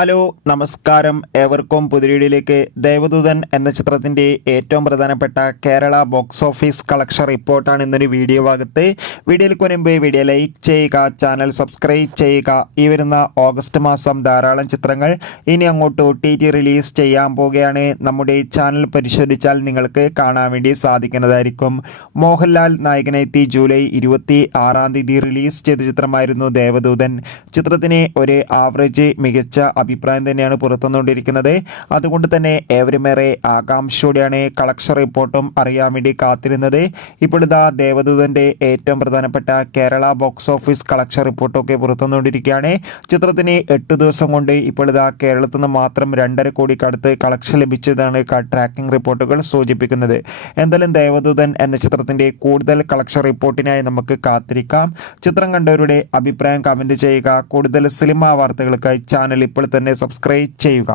Hello നമസ്കാരം, ഏവർക്കും പുതിയൊരിയിലേക്ക്. ദേവദൂതൻ എന്ന ചിത്രത്തിൻ്റെ ഏറ്റവും പ്രധാനപ്പെട്ട കേരള ബോക്സ് ഓഫീസ് കളക്ഷൻ റിപ്പോർട്ടാണ് ഇന്നൊരു വീഡിയോ ഭാഗത്ത്. വീഡിയോയിലേക്ക് മുൻപ് വീഡിയോ ലൈക്ക് ചെയ്യുക, ചാനൽ സബ്സ്ക്രൈബ് ചെയ്യുക. ഈ വരുന്ന ഓഗസ്റ്റ് മാസം ധാരാളം ചിത്രങ്ങൾ ഇനി അങ്ങോട്ട് OTT റിലീസ് ചെയ്യാൻ പോവുകയാണ്. നമ്മുടെ ചാനൽ പരിശോധിച്ചാൽ നിങ്ങൾക്ക് കാണാൻ വേണ്ടി സാധിക്കുന്നതായിരിക്കും. മോഹൻലാൽ നായകനെത്തി ജൂലൈ 26 റിലീസ് ചെയ്ത ചിത്രമായിരുന്നു ദേവദൂതൻ. ചിത്രത്തിന് ഒരു ആവറേജ് മികച്ച അഭിപ്രായം തന്നെയാണ് പുറത്തുവന്നുകൊണ്ടിരിക്കുന്നത്. അതുകൊണ്ട് തന്നെ ഏവരുമേറെ ആകാംക്ഷയോടെയാണ് കളക്ഷൻ റിപ്പോർട്ടും അറിയാൻ വേണ്ടി കാത്തിരുന്നത്. ഇപ്പോൾ ഇതാ ദേവദൂതൻ്റെ ഏറ്റവും പ്രധാനപ്പെട്ട കേരള ബോക്സ് ഓഫീസ് കളക്ഷൻ റിപ്പോർട്ടൊക്കെ പുറത്തുവന്നുകൊണ്ടിരിക്കുകയാണ്. ചിത്രത്തിന് 8 ദിവസം കൊണ്ട് ഇപ്പോൾ ഇതാ കേരളത്തിൽ നിന്ന് മാത്രം 2.5 കോടിക്കടുത്ത് കളക്ഷൻ ലഭിച്ചതാണ് ട്രാക്കിംഗ് റിപ്പോർട്ടുകൾ സൂചിപ്പിക്കുന്നത്. എന്തായാലും ദേവദൂതൻ എന്ന ചിത്രത്തിൻ്റെ കൂടുതൽ കളക്ഷൻ റിപ്പോർട്ടിനായി നമുക്ക് കാത്തിരിക്കാം. ചിത്രം കണ്ടവരുടെ അഭിപ്രായം കമൻറ്റ് ചെയ്യുക. കൂടുതൽ സിനിമാ വാർത്തകൾക്കായി ചാനൽ ഇപ്പോൾ തന്നെ സബ്സ്ക്രൈബ് ചെയ്യുക.